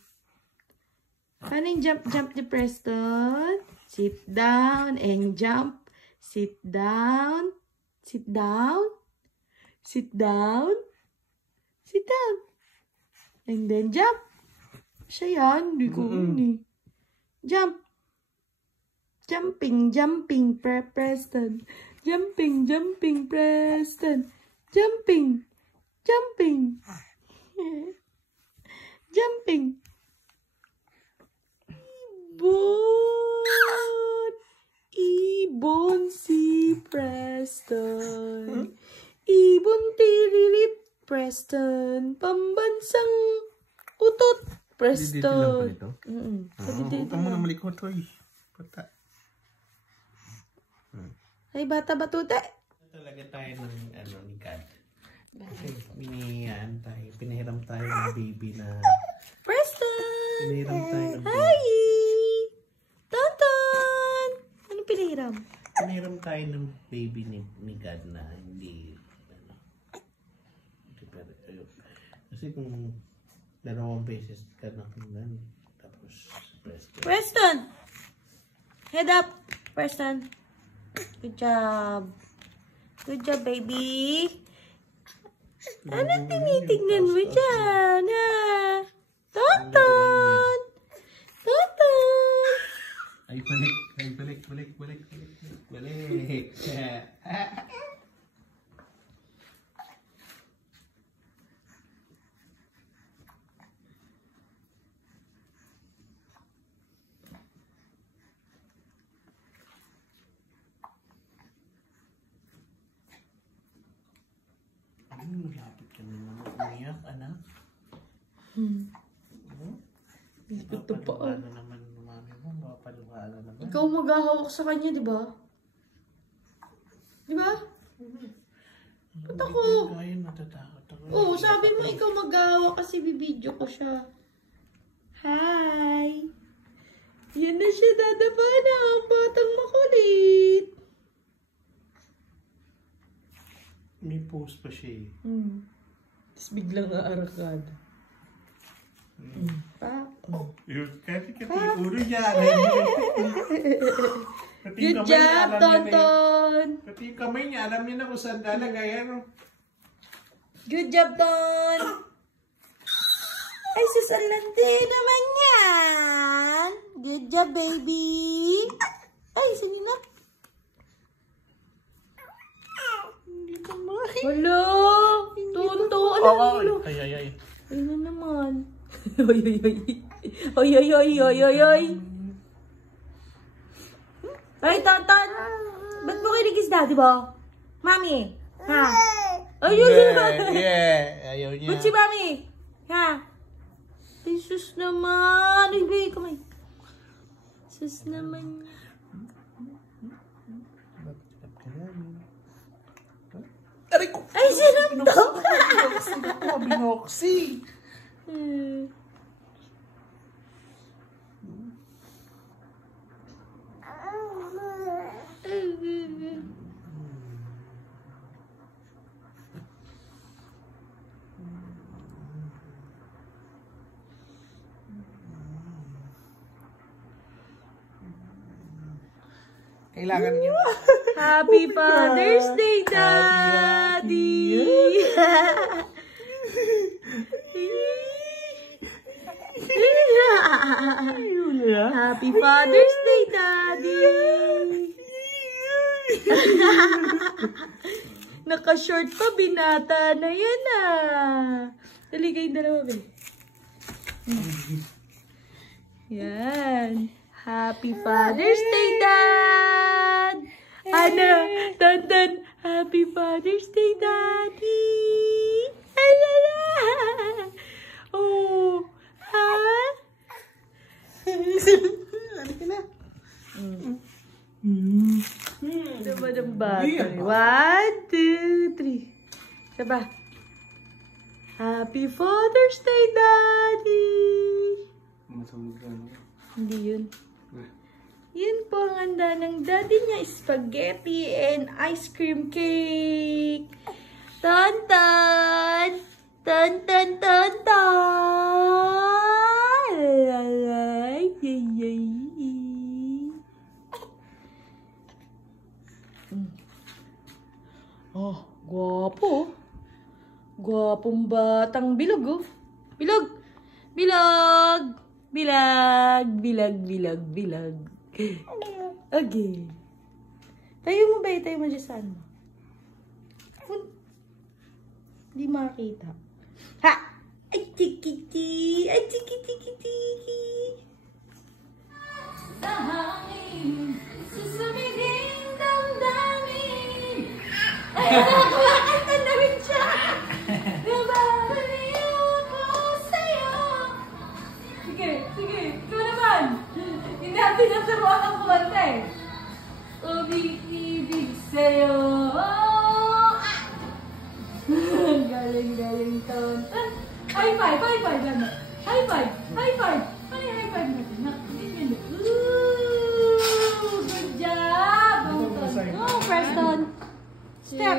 Paano yung jump ni Preston? Sit down and jump. Sit down. Sit down. Sit down. Sit down. And then jump. Siya yan. Hindi ko yun eh. Jump. Jumping, jumping, Preston. Jumping, jumping, Preston. Jumping, jumping. Jumping. Ibon. Ibon si Preston. Ibon tiririt, Preston. Pambansang utot, Preston. Huwag ka muna malikot, hoy. Bata. Ay, bata batute. Talaga tayo ng ni God. Kasi pinahiram tayo ng baby na Preston! pinahiram tayo ng baby. Hi! Tonton! Anong pinahiram? Pinahiram tayo ng baby ni God na hindi kasi kung 2 beses ka na kunan tapos Preston! Head up! Preston! Good job. Good job, baby. Ano tinitignan mo dyan, ha? Tonton! Tonton! Ay, balik. Malapit ka na naman umiyak, anak. Ito pa. Ano naman mami mo? Mapaluhala naman. Ikaw maghahawak sa kanya, di ba? Di ba? Ba't ako? Kaya natatakot ako. Oo, sabi mo ikaw maghahawak kasi bibidyo ko siya. Hi! Yan na siya, dadaba na ang batang makulit. May post pa siya eh. Tapos biglang aarakad. Kasi ulo niya. Good job, Tonton! Pati yung kamay niya, alam niya na kung saan lalagay. Ano? Good job, Ton! Ay, susalante naman yan! Good job, baby! Ay, sininap! Hello! Tonto! Alam mo! Ay. Ay na naman. Ay. Ay, Tonton! Ba't mo kinigis daddy ba? Mami! Ha? Ayun! Yeah, ayaw niya. Ba't si Mami? Ha? Ay, sus naman! Ay, bay, kamay. Sus naman. Aray ko. Ay, sinuntok! Binoksi. Kailangan nyo. Happy Father's Day, Daddy! Happy Father's Day, Daddy! Naka-short pa, binata na yan Dali kayong dalawa, be. Yan. Happy Father's Day, Dad! Ano? Tan. Happy Father's Day, Daddy! Alala! Oh! Ha? Ano ka na? Diba ng bata? 1, 2, 3. Diba? Happy Father's Day, Daddy! Hindi yun. Yun po ang handa ng daddy niya, spaghetti and ice cream cake. Tan-tan! Tan-tan-tan-tan! Ay, ay, ay. Oh, gwapo. Gwapong batang bilog, oh. Bilog! Bilog! Bilag, bilag, bilag, bilag. Okay. Tayo mo ba? Tayo mo dyan saan mo? Hindi makakita. Ha! Ay, tiki-tiki! Ay, tiki-tiki-tiki! Sa hangin, susumiging damdamin. Ay, kumakanta na rin siya! Nababaliw ako sa'yo. Sige, ikaw naman. Hindi natin naturuan ang kumanta eh. Umiibig sa'yo. Galing, tonton. High five, gano'n. High five. Ano yung high five natin? Ooh, good job. Oh, Preston. Step.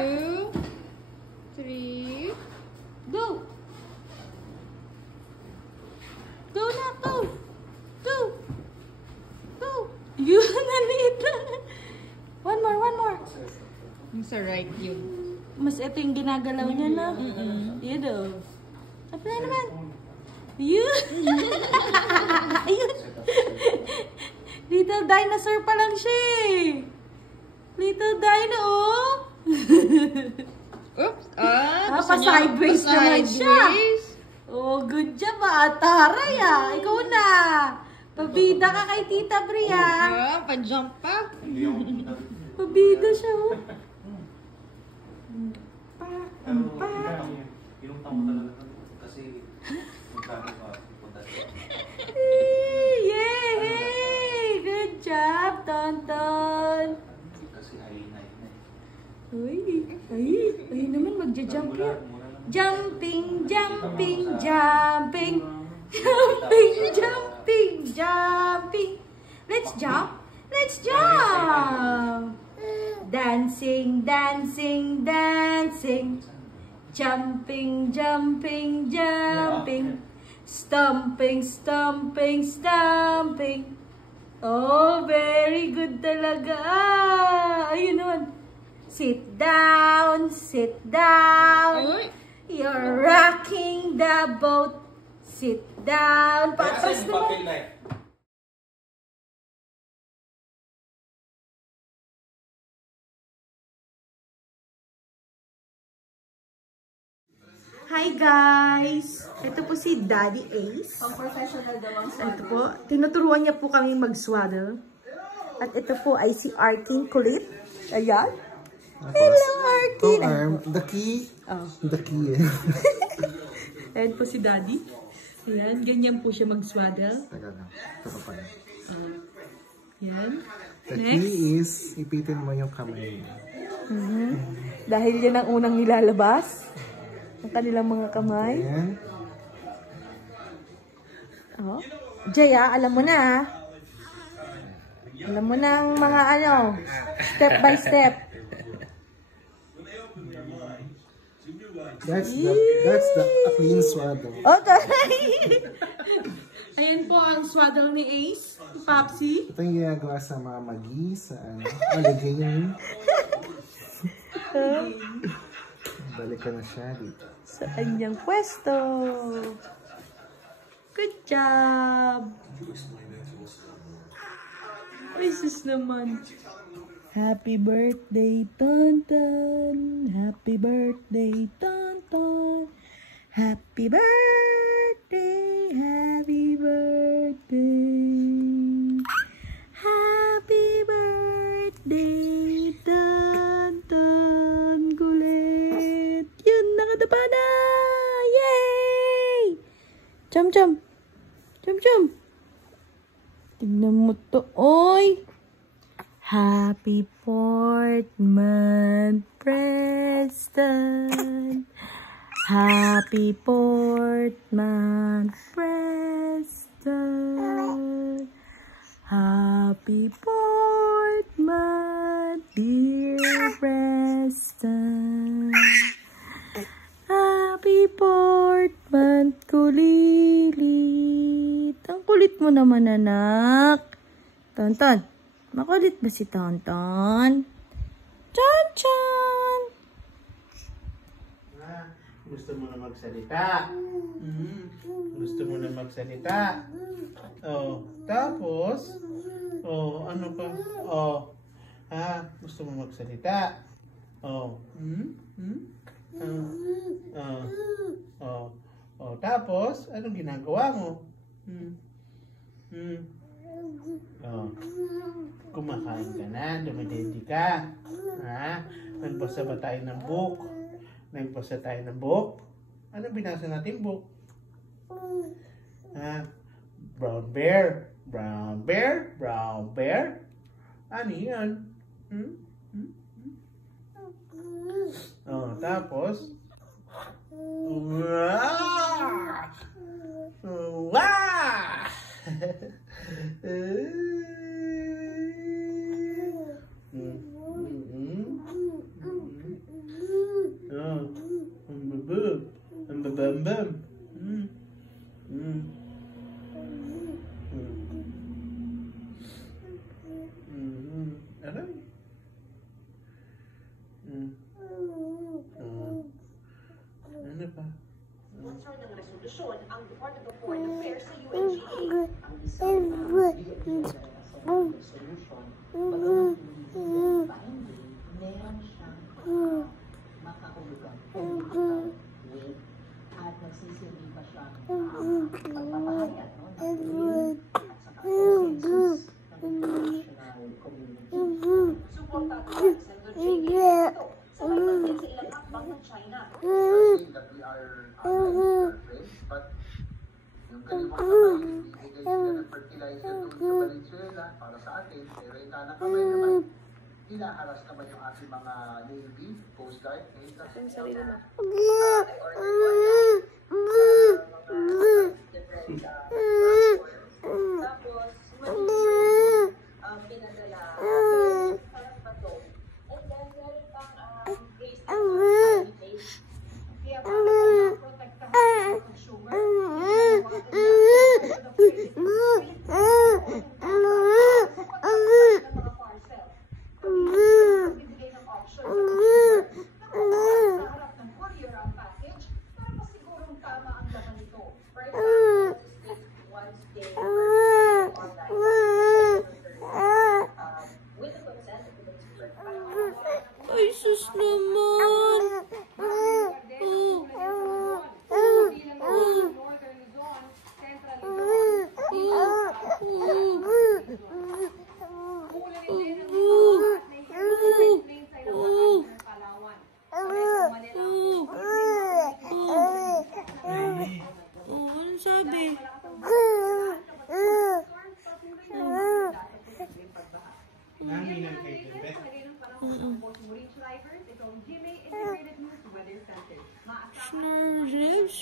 2, 3. Go. Go na, go. Yun, naliit lang. One more. Sa right yun. Mas ito yung ginagalaw niya na. Yun o. Sabi na naman. Yun. Ayun. Little dinosaur pa lang siya eh. Little dino, oh. Oops. Pa-sideways naman siya. Oh, good job Taray ikaw na. Pabida ka kay Tita Bria. Pa-jump pa. Pabida siya, oh. Yung tao talaga kasi Yay! Good job, Tonton. Kasi ay naman magja-jump yan. Jumping. Let's jump. Dancing. Jumping. Stomping. Oh, very good talaga. Ayun naman. Sit down. You're rocking the boat. Sit down. Patras naman. Hi guys! Ito po si Daddy Ace. Professional daw ang Ito po, tinuturuan niya po kami mag-swaddle. At ito po ay si Arkin Kulit. Ayan. Hello Arkin! The key. Oh. The key. Ayan po si Daddy. Ayan, ganyan po siya mag-swaddle. Ayan. The Next. key is, ipitin mo yung kamay. Dahil yan ang unang nilalabas. Ang kanilang mga kamay. Oh. Jaya, alam mo na. Alam mo na ang mga step by step. That's the clean swaddle. Okay. Ayan po ang swaddle ni Ace, Popsy. Ito yung ginagawa sa mga magi, sa alligator. Balik ka na siya dito. Sa kanyang pwesto. Good job. Ay, sus naman. Happy birthday, Tonton. Happy birthday, Tonton. Happy birthday, happy birthday. Happy birthday, Tonton Kulit. Yun, nakadapa na. Yay! Jump, jump. Jump, jump. Tignan mo to, oy. Happy 4th month, Preston. Happy 4th month, Preston. Happy 4th month, dear Preston. Happy 4th month, kulilit. Ang kulit mo naman, anak. Tonton. Makulit ba si Tonton? Tonton! Gusto mo na magsalita? Gusto mo na magsalita? Oh, tapos? Oh, ano pa? Oh, gusto mo magsalita? Oh, tapos? Anong ginagawa mo? Oh. Kumakain ka na, dumidindi ka. Nagbasa ba tayo ng book? Nagbasa tayo ng book? Ano binasa natin book? Brown bear. Brown bear. Brown bear. Ano yan? Oh, tapos? Ano pa? Sponsor ng resolusyon ang Department of Foreign Affairs sa UNGA. Ang isang resolution, meron siyang makahulugan with at nagsisilbi pa siya pagpapahayag at saka consensus ng international community. Suportado ang Senator J.A. ito sa pagpapagin sa ilang hakbang ng China. That we are friends, but yung kalimutan namin, ibigay sila ng fertilizer doon sa Valenzuela para sa atin, pero ikana kamay naman, hinaharas naman yung ating mga Navy, Coast Guard, Ang sarili mo. Tapos, pinadala parang bato. And then, meron pang case of kaya parang protektahan ng consumer. Mga parcel. Bibigay ng option sa consumer na harap ng courier ang package para masigurong tama ang laman nito. For example,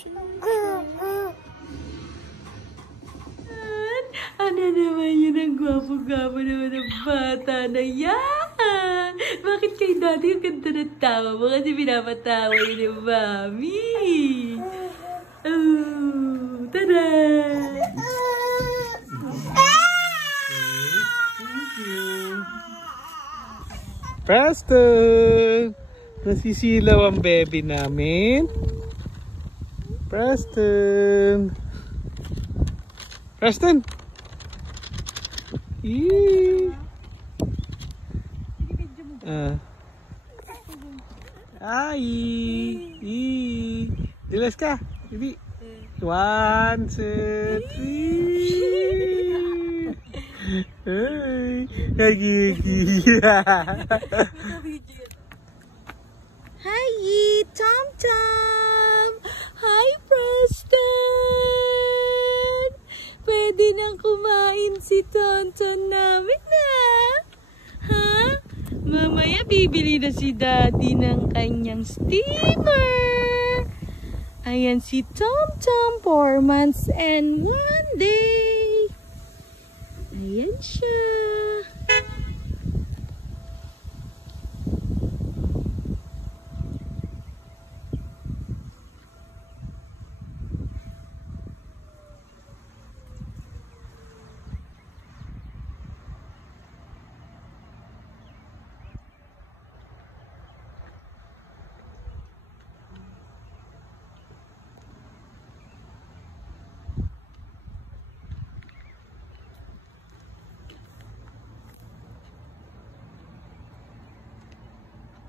Ano naman yun ang gwapo-gwapo naman ng bata na yan? Bakit kay daddy ang ganda ng tawa mo? Kasi pinapatawa yun ng mami. Oh, tada! Thank you. Preston! Nasisilaw ang baby namin. Preston! Preston! Eee! Ay! Dilas ka! Bibi! 1, 2, 3! Ay! Nagigil! Hi, Tom Tom! Hi, Preston! Pwede nang kumain si Tonton namin na. Ha? Mamaya bibili na si Daddy ng kanyang steamer. Ayan si Tom Tom, 4 months and 1 day. Ayan siya.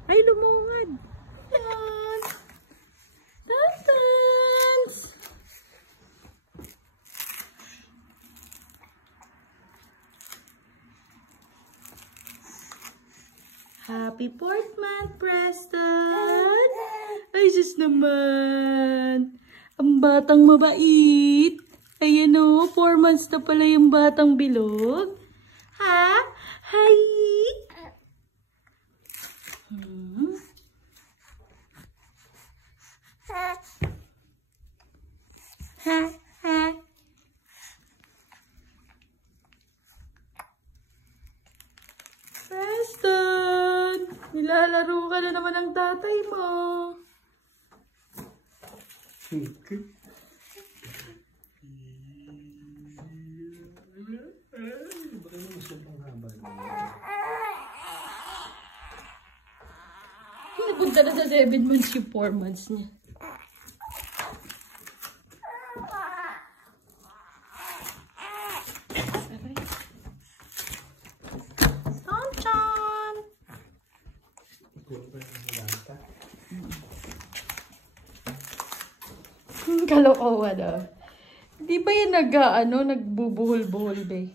Ay, lumungad. Yan. Tantans. Happy 4th month, Preston. Ay, sus naman. Ang batang mabait. Ayan o, 4 months na pala yung batang bilog. Ha? Hi. Ha, ha. Preston, nilalaro ka na naman ng tatay mo. Napunta na sa 7 months yung 4 months niya. Kalokohan ah. Di ba yan nagbubuhol-buhol ba?